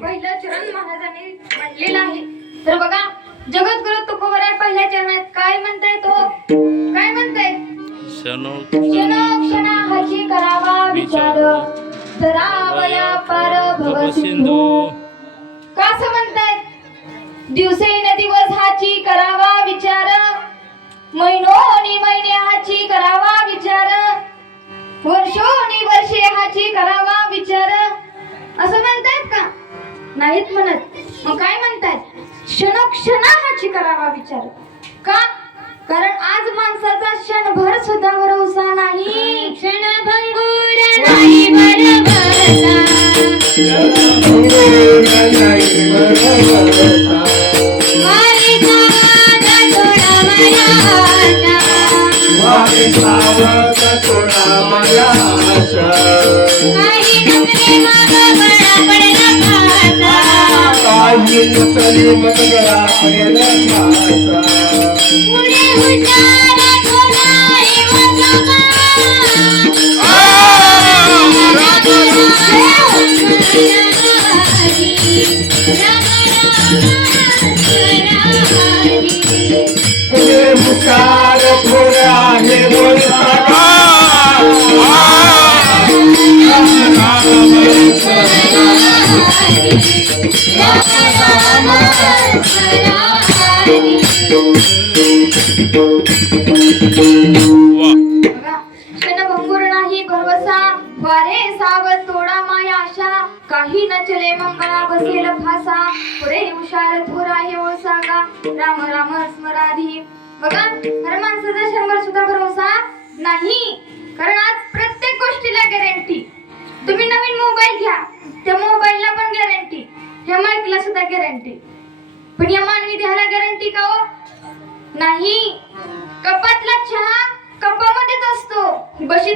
पहिलं चरण महाराजांनी म्हणलेलं आहे. तर बघा, जगद्गुरु तुकोबराय पहिल्या चरणात काय म्हणताय? तो काय म्हणताय? क्षणाक्षणाची करावा विचार, धरावया पार भवसिंधू. का असं म्हणताय? दिवसेन दिवस हाची करावा विचार, महिनोनी महिने हाची करावा विचार, वर्षोनी वर्षे हाची करावा विचार. असं म्हणतायत का? नाहीत म्हणत. मग काय म्हणतायत? क्षणोक्षणाची करावा विचार. का? कारण आज माणसाचा क्षणभर सुद्धा भरोसा नाही. क्षणभंगुर नाही बरबरता, क्षणभंगुर नाही भरवसा, वारे सावध तोडा माया आशा, काही न चले मंगळा बसेल फासा, पुढे हुशार थोर आहे ओ सांगा, राम राम स्मराधी. बघा, हर माणसाचा क्षणभर सुद्धा भरोसा नाही. कारण आज प्रत्येक गोष्टीला गॅरंटी. तुम्ही नवीन मोबाईल घ्या, त्या मोबाईलला पण गॅरंटी, ह्या माईकला सुद्धा गॅरंटी. पण या मानवी देहाला गॅरंटी का हो? नाही. कपातला चहा कपामध्येच असतो, बशीत